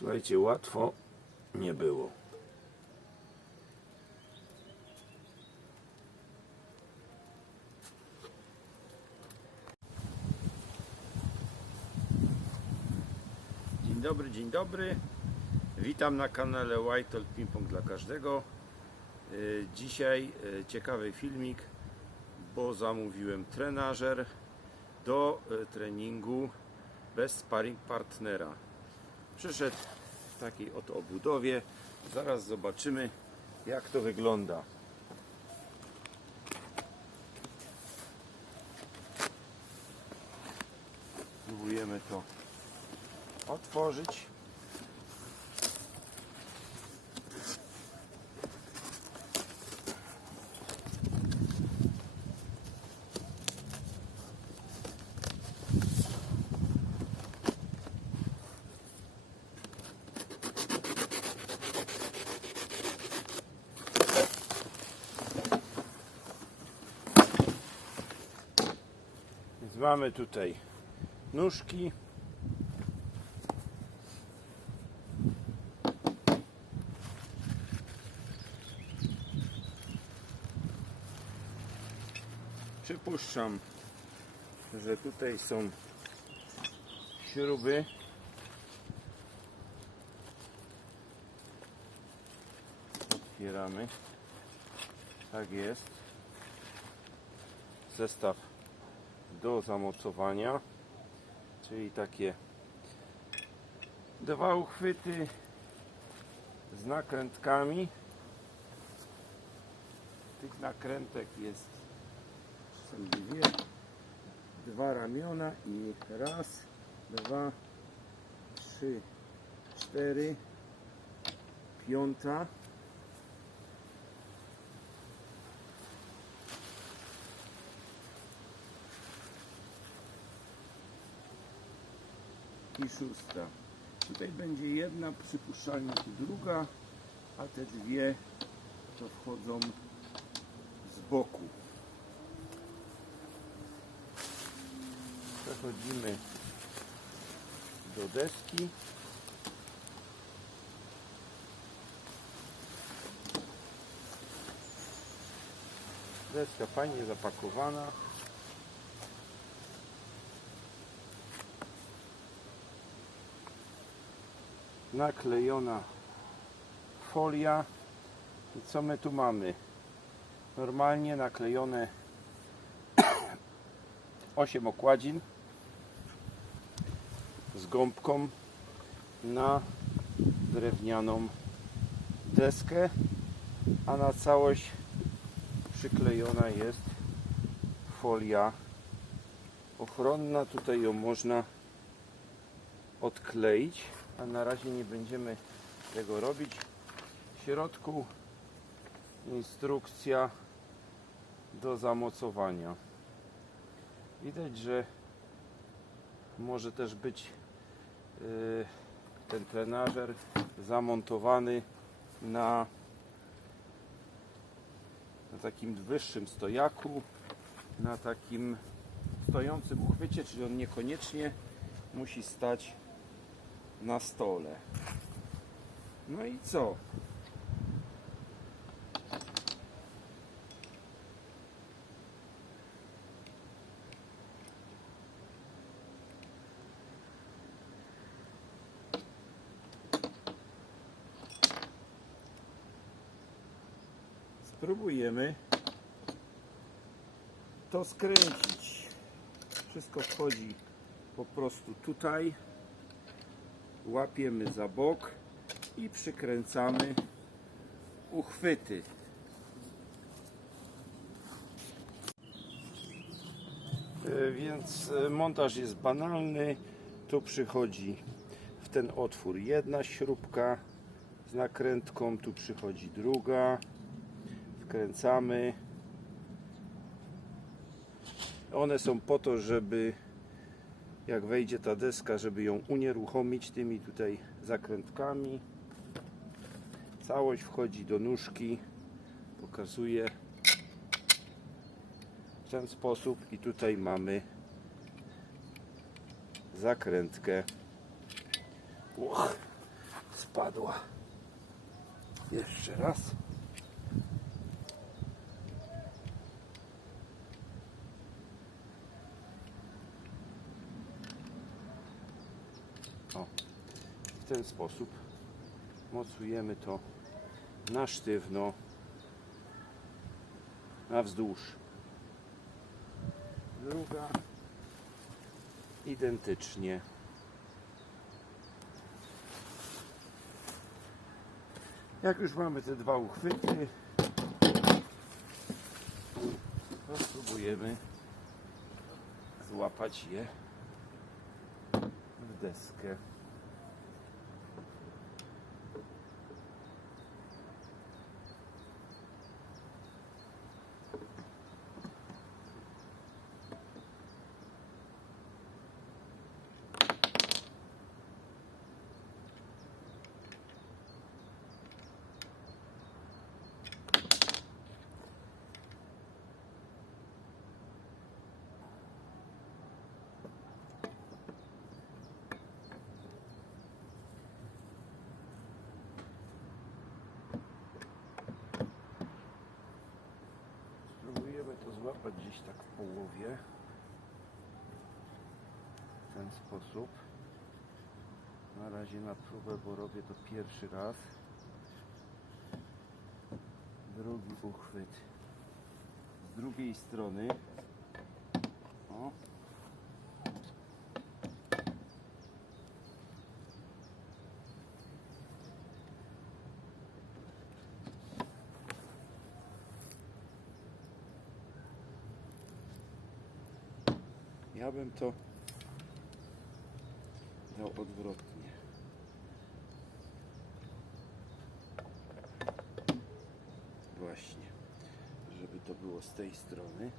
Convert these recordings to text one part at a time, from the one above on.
Słuchajcie, łatwo nie było. Dzień dobry, dzień dobry. Witam na kanale White Old Ping Pong dla każdego. Y, Dzisiaj y, ciekawy filmik, bo zamówiłem trenażer do y, treningu bez sparring partnera. Przyszedł takiej oto obudowie. Zaraz zobaczymy jak to wygląda. Spróbujemy to otworzyć. Mamy tutaj nóżki. Przypuszczam, że tutaj są śruby. Otwieramy. Tak jest. Zestaw do zamocowania, czyli takie dwa uchwyty z nakrętkami. Tych nakrętek jest są dwie, dwa ramiona i raz, dwa, trzy, cztery, piąta. I szósta. Tutaj będzie jedna, przypuszczalnie druga, a te dwie to wchodzą z boku. Przechodzimy do deski. Deska fajnie zapakowana. Naklejona folia. I co my tu mamy? Normalnie naklejone 8 okładzin z gąbką na drewnianą deskę a na całość przyklejona jest folia ochronna. Tutaj ją można odkleić a na razie nie będziemy tego robić. W środku instrukcja do zamocowania. Widać, że może też być yy, ten trenażer zamontowany na, na takim wyższym stojaku na takim stojącym uchwycie, czyli on niekoniecznie musi stać na stole. No i co? Spróbujemy to skręcić. Wszystko wchodzi po prostu tutaj łapiemy za bok i przykręcamy uchwyty. E, Więc e, montaż jest banalny. Tu przychodzi w ten otwór jedna śrubka z nakrętką, tu przychodzi druga. Wkręcamy. One są po to, żeby jak wejdzie ta deska, żeby ją unieruchomić tymi tutaj zakrętkami. Całość wchodzi do nóżki. Pokazuję w ten sposób i tutaj mamy zakrętkę. Uch. spadła. Jeszcze raz. O, w ten sposób mocujemy to na sztywno, na wzdłuż. Druga identycznie. Jak już mamy te dwa uchwyty, to spróbujemy złapać je w deskę. Spróbujemy to złapać gdzieś tak w połowie. W ten sposób. Na razie na próbę, bo robię to pierwszy raz. Drugi uchwyt z drugiej strony. O. Ja bym to dał odwrotnie. Właśnie, żeby to było z tej strony.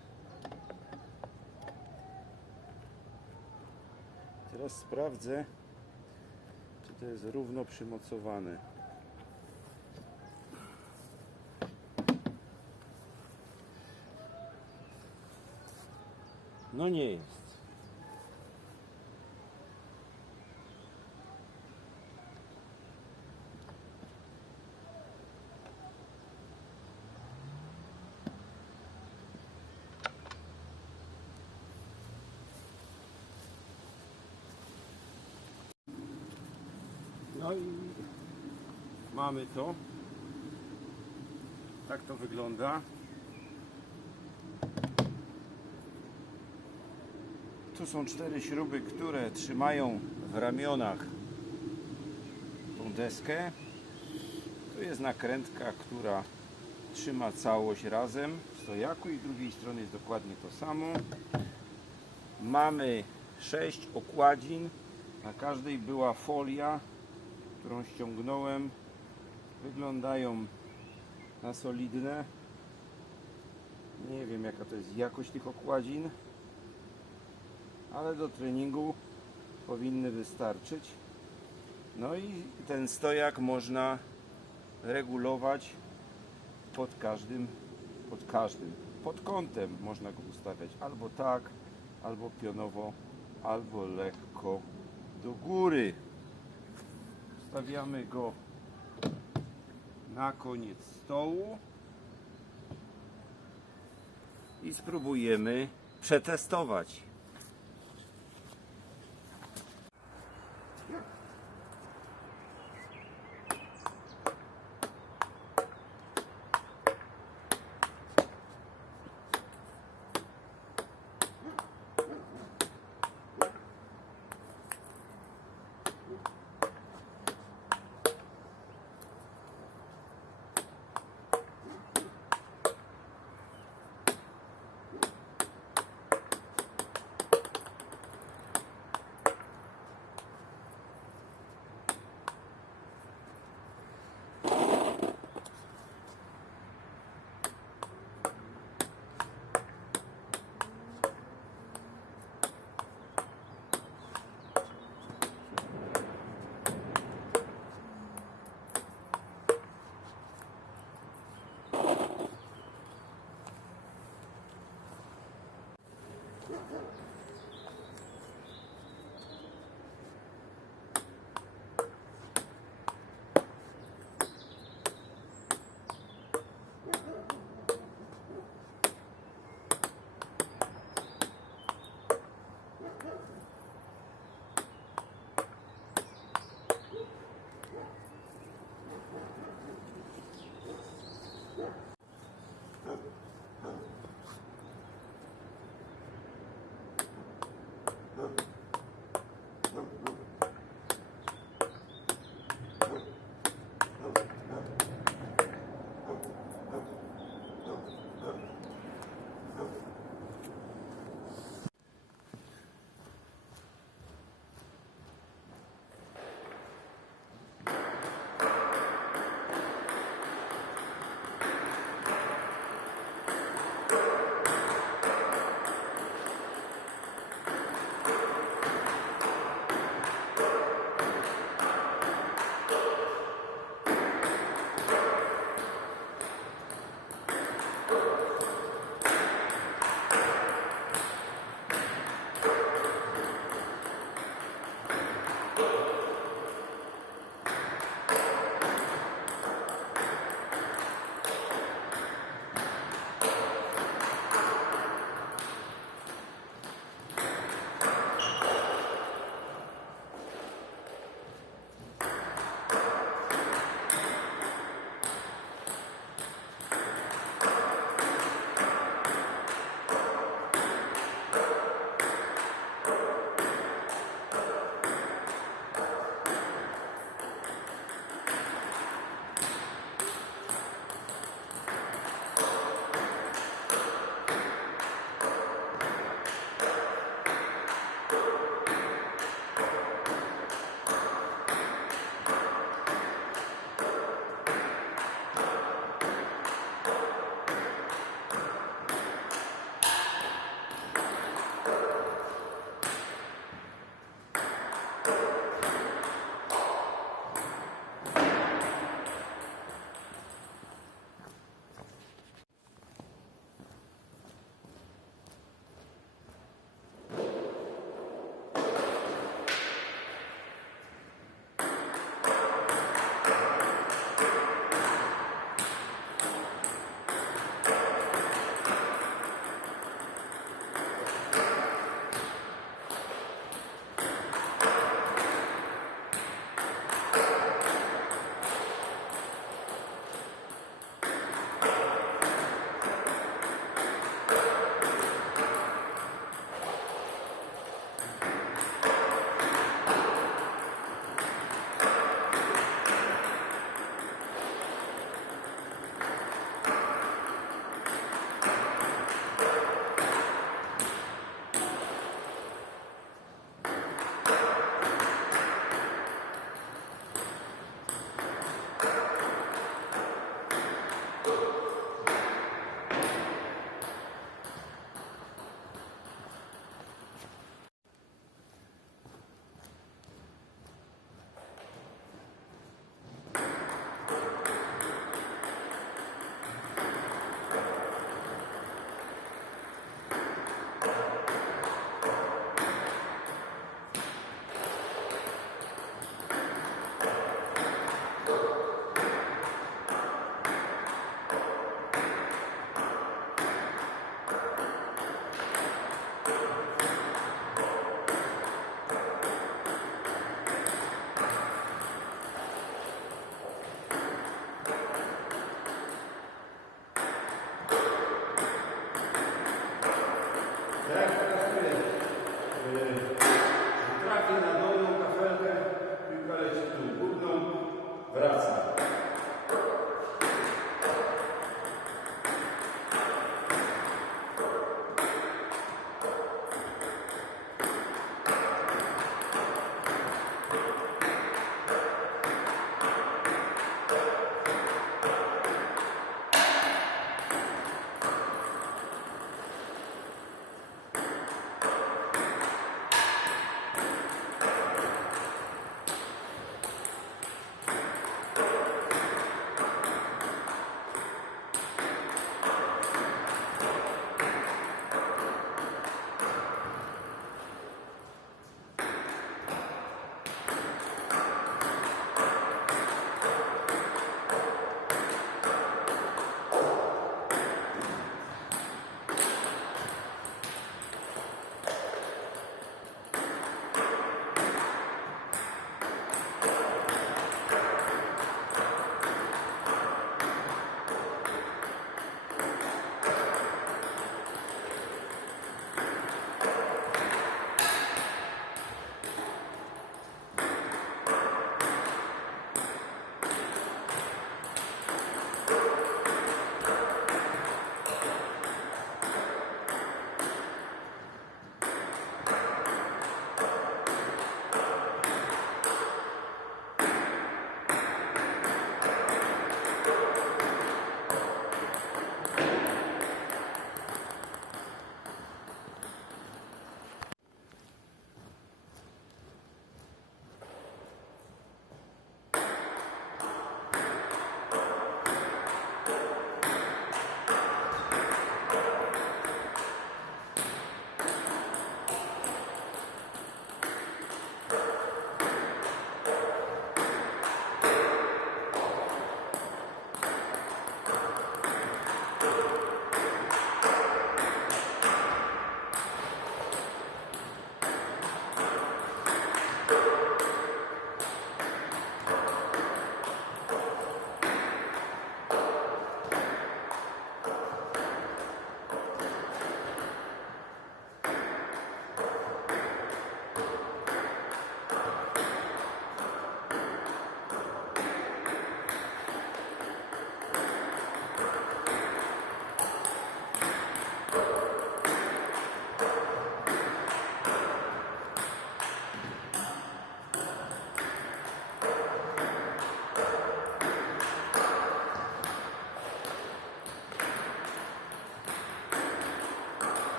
Teraz sprawdzę, czy to jest równo przymocowane. No nie jest. No i mamy to. Tak to wygląda. Tu są cztery śruby, które trzymają w ramionach tą deskę. Tu jest nakrętka, która trzyma całość razem w stojaku i z drugiej strony jest dokładnie to samo. Mamy sześć okładzin. Na każdej była folia, którą ściągnąłem. Wyglądają na solidne. Nie wiem jaka to jest jakość tych okładzin ale do treningu powinny wystarczyć. No i ten stojak można regulować pod każdym, pod każdym, pod kątem można go ustawiać albo tak, albo pionowo, albo lekko do góry. Stawiamy go na koniec stołu i spróbujemy przetestować.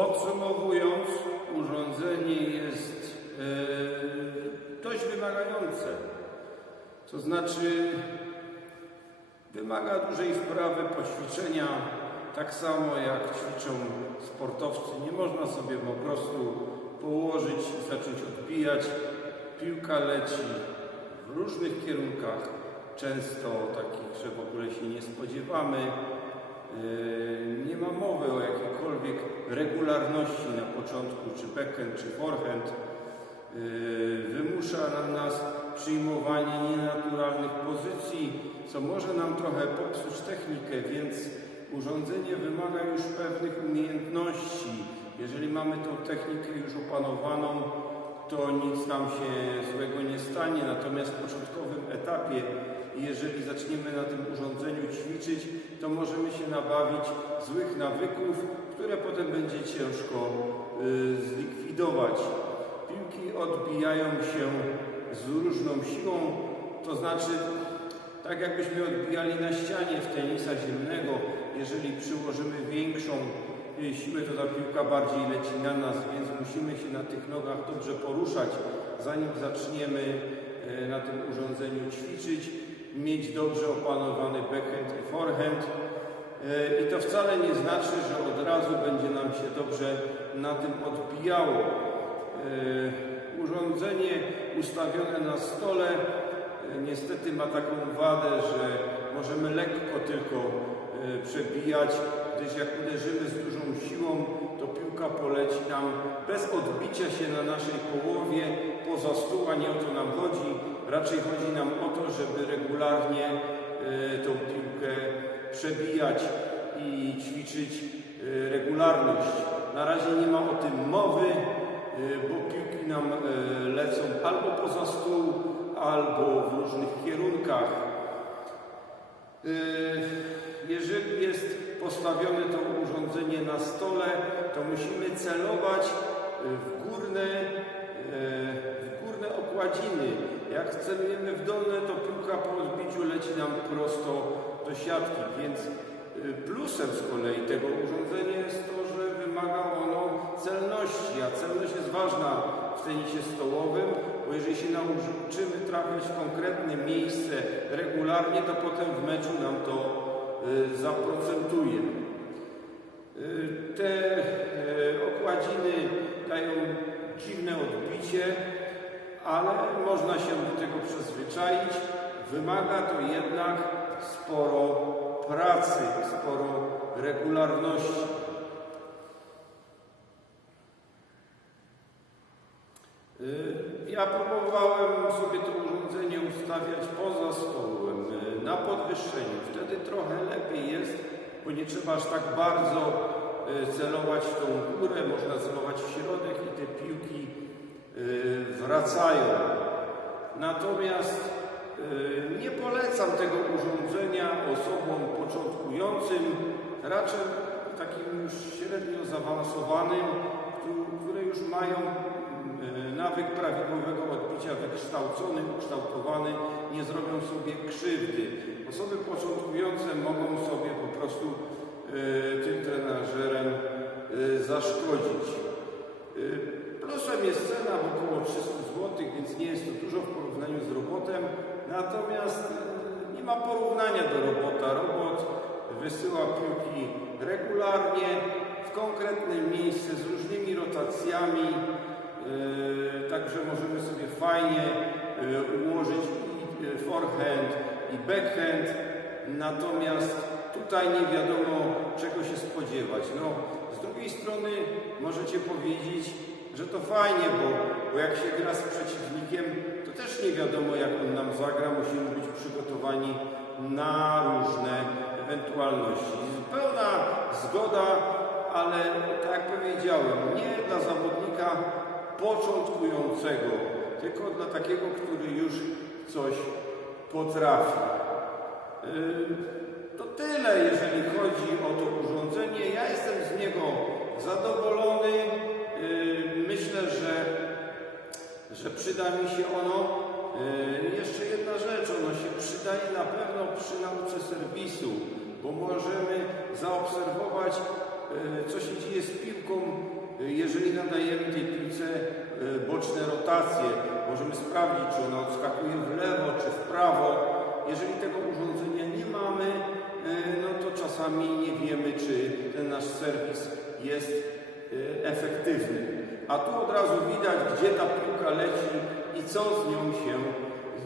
Podsumowując, urządzenie jest e, dość wymagające. To znaczy wymaga dużej wprawy poćwiczenia, tak samo jak ćwiczą sportowcy. Nie można sobie po prostu położyć i zacząć odbijać. Piłka leci w różnych kierunkach, często takich, że w ogóle się nie spodziewamy. Yy, Nie ma mowy o jakiejkolwiek regularności na początku, czy backhand, czy forehand. Yy, Wymusza na nas przyjmowanie nienaturalnych pozycji, co może nam trochę popsuć technikę, więc urządzenie wymaga już pewnych umiejętności. Jeżeli mamy tą technikę już opanowaną, to nic nam się złego nie stanie. Natomiast w początkowym etapie, jeżeli zaczniemy na tym urządzeniu ćwiczyć, to możemy się nabawić złych nawyków, które potem będzie ciężko y, zlikwidować. Piłki odbijają się z różną siłą, to znaczy tak jakbyśmy odbijali na ścianie w tenisa ziemnego. Jeżeli przyłożymy większą y, siłę, to ta piłka bardziej leci na nas, więc musimy się na tych nogach dobrze poruszać, zanim zaczniemy y, na tym urządzeniu ćwiczyć, mieć dobrze opanowany backhand i forehand. Y, I to wcale nie znaczy, że od razu będzie nam się dobrze na tym odbijało. Y, Urządzenie ustawione na stole y, niestety ma taką wadę, że możemy lekko tylko przebijać, gdyż jak uderzymy z dużą siłą, to piłka poleci nam bez odbicia się na naszej połowie poza stół, a nie o to nam chodzi. Raczej chodzi nam o to, żeby regularnie y, tą piłkę przebijać i ćwiczyć y, regularność. Na razie nie ma o tym mowy, y, bo piłki nam lecą albo poza stół, albo w różnych kierunkach. Jeżeli jest postawione to urządzenie na stole, to musimy celować w górne, w górne okładziny. Jak celujemy w dolne, to piłka po odbiciu leci nam prosto do siatki, więc y, plusem z kolei tego urządzenia jest to, że wymaga ono celności, a celność jest ważna w tenisie stołowym, bo jeżeli się nauczymy trafiać w konkretne miejsce regularnie, to potem w meczu nam to y, zaprocentuje. Y, Te okładziny dają dziwne odbicie, ale można się do tego przyzwyczaić. Wymaga to jednak sporo pracy, sporo regularności. Y, Ja próbowałem sobie to urządzenie ustawiać poza stołem, y, na podwyższeniu. Wtedy trochę lepiej jest, bo nie trzeba aż tak bardzo y, celować w tą górę, można celować w środek i te piłki wracają. Natomiast y, nie polecam tego urządzenia osobom początkującym, raczej takim już średnio zaawansowanym, któ- które już mają y, nawyk prawidłowego odbicia wykształcony, ukształtowany, nie zrobią sobie krzywdy. Osoby początkujące mogą sobie po prostu y, tym trenażerem y, zaszkodzić. Jest cena około 300 zł, więc nie jest to dużo w porównaniu z robotem. Natomiast y, nie ma porównania do robota. Robot wysyła piłki regularnie, w konkretne miejsce, z różnymi rotacjami. y, Także możemy sobie fajnie y, ułożyć forehand i backhand. Natomiast tutaj nie wiadomo czego się spodziewać. No, z drugiej strony możecie powiedzieć, że to fajnie, bo, bo jak się gra z przeciwnikiem, to też nie wiadomo jak on nam zagra. Musimy być przygotowani na różne ewentualności. Pełna zgoda, ale tak jak powiedziałem, nie dla zawodnika początkującego, tylko dla takiego, który już coś potrafi. Yy, To tyle, jeżeli chodzi o to urządzenie. Ja jestem z niego zadowolony. Myślę, że, że przyda mi się ono. Yy, Jeszcze jedna rzecz, ono się przydaje na pewno przy nauce serwisu, bo możemy zaobserwować, yy, co się dzieje z piłką y, jeżeli nadajemy tej piłce y, boczne rotacje, możemy sprawdzić, czy ona odskakuje w lewo, czy w prawo. Jeżeli tego urządzenia nie mamy, y, no to czasami nie wiemy, czy ten nasz serwis jest y, efektywny. A tu od razu widać, gdzie ta piłka leci i co z nią się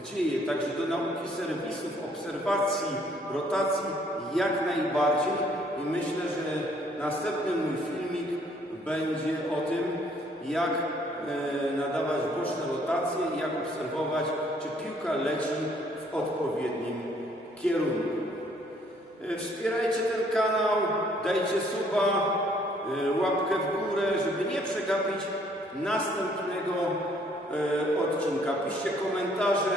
dzieje. Także do nauki serwisów, obserwacji, rotacji jak najbardziej. I myślę, że następny mój filmik będzie o tym, jak e, nadawać boczne rotacje i jak obserwować, czy piłka leci w odpowiednim kierunku. E, Wspierajcie ten kanał, dajcie suba, e, łapkę w górę, żeby nie przegapić następnego e, odcinka. Piszcie komentarze,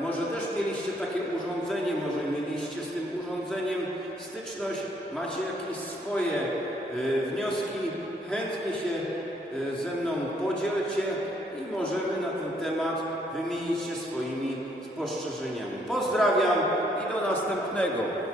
może też mieliście takie urządzenie, może mieliście z tym urządzeniem styczność, macie jakieś swoje e, wnioski, chętnie się e, ze mną podzielcie i możemy na ten temat wymienić się swoimi spostrzeżeniami. Pozdrawiam i do następnego.